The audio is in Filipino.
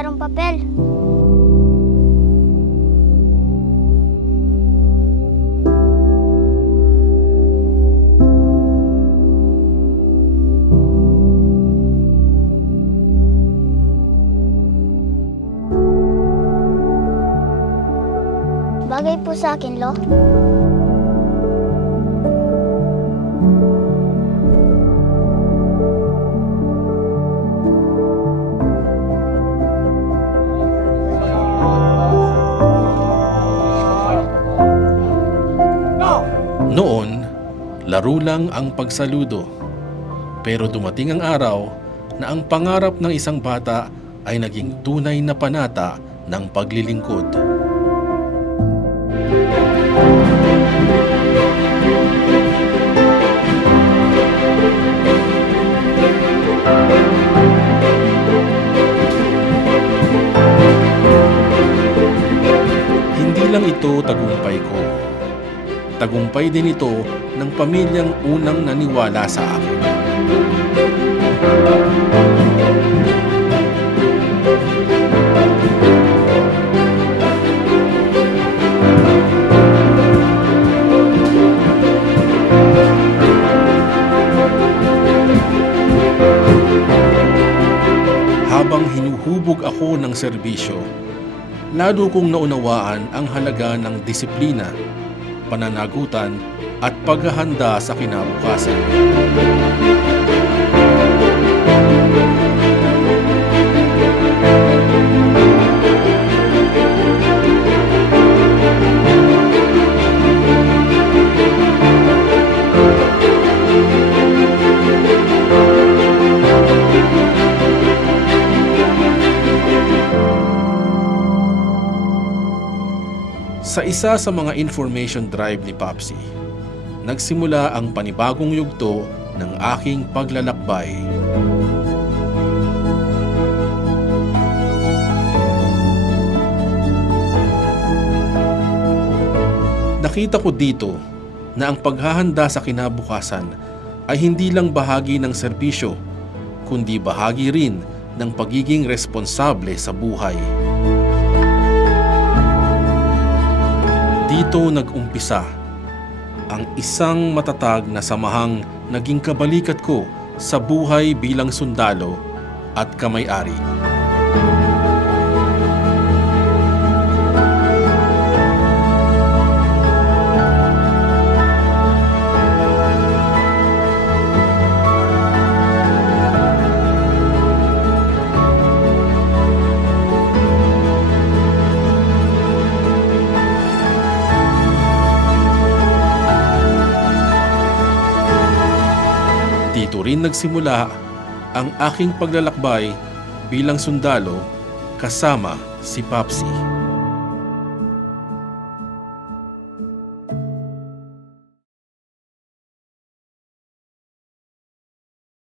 merong papel. Bagay po sa akin, Lo. Noon, laro lang ang pagsaludo. Pero dumating ang araw na ang pangarap ng isang bata ay naging tunay na panata ng paglilingkod. Hindi lang ito tagumpay ko. Tagumpay din ito ng pamilyang unang naniwala sa akin. Habang hinuhubog ako ng serbisyo, lalo kong naunawaan ang halaga ng disiplina, pananagutan at paghahanda sa kinabukasan. Sa isa sa mga information drive ni Popsi, nagsimula ang panibagong yugto ng aking paglalakbay. Nakita ko dito na ang paghahanda sa kinabukasan ay hindi lang bahagi ng serbisyo, kundi bahagi rin ng pagiging responsable sa buhay. Dito nag-umpisa ang isang matatag na samahang naging kabalikat ko sa buhay bilang sundalo at kamay-ari. Dito rin nagsimula ang aking paglalakbay bilang sundalo kasama si Popsi.